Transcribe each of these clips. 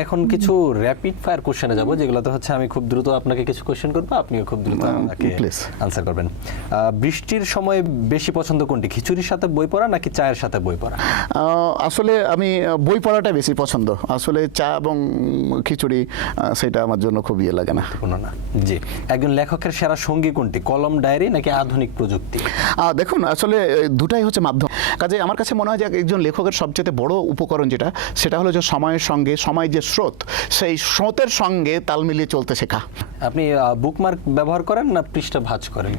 এখন কিছু rapid fire কোশ্চেনে যাব, যেগুলোতে হচ্ছে আমি খুব দ্রুত আপনাকে কিছু কোশ্চেন করব, আপনিও খুব দ্রুত আমাকে আনসার করবেন। বৃষ্টির সময় বেশি পছন্দ কোনটি, খিচুড়ির সাথে বই পড়া নাকি চায়ের সাথে বই পড়া? আসলে আমি বই পড়াটা বেশি পছন্দ। আসলে চা এবং খিচুড়ি সেটা আমার জন্য খুব ইয়ে লাগে না। কোনো না। জি, একজন লেখকের সেরা সঙ্গী কোনটি, কলম, ডায়েরি নাকি আধুনিক প্রযুক্তি? দেখুন, আসলে দুটাই হচ্ছে মাধ্যম। কাজে আমার কাছে মনে হয় যে একজন লেখকের সবচেয়ে বড় উপকরণ যেটা, সেটা হলো যে সময়ের সঙ্গে সময় যে স্রোত, সেই স্রোতের সঙ্গে তাল মিলিয়ে চলতে শেখা। আপনি বুকমার্ক ব্যবহার করেন না পৃষ্ঠা ভাঁজ করেন?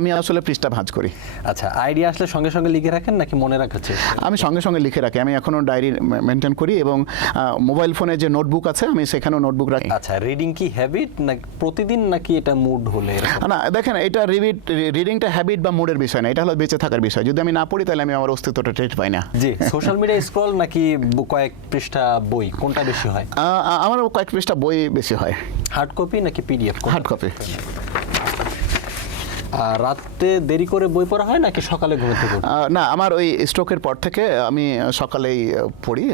আমি আসলে পৃষ্ঠা ভাঁজ করি। আচ্ছা, আইডিয়া আসলে সঙ্গে সঙ্গে লিখে রাখেন নাকি মনে রাখার চেষ্টা? আমি সঙ্গে সঙ্গে লিখে রাখি। আমি এখনও ডায়েরি মেনটেন করি এবং মোবাইল ফোনে যে নোটবুক আছে আমি সেখানেও নোটবুক রাখি। আচ্ছা, রিডিং কি হ্যাবিট না প্রতিদিন নাকি এটা মুড হলে? না, দেখেন, এটা রিডিংটা হ্যাবিট বা মুডের বিষয় না, এটা হলো বেঁচে থাকার বিষয়। যদি আমি না পড়ি তাহলে আমি আমার অস্তিত্বটা টের পাই না। জি, সোশ্যাল মিডিয়া স্ক্রল নাকি কয়েক পৃষ্ঠা বই, কোনটা বেশি হয়? আমার কয়েক পৃষ্ঠা বই বেশি হয়। হার্ড কপি নাকি পিডিএফ? Hard copy. রাতে দেরি করে বই পড়া হয় নাকি সকালে ঘুম থেকে? না, আমার ওই স্ট্রোকের পর থেকে আমি সকালেই পড়ি।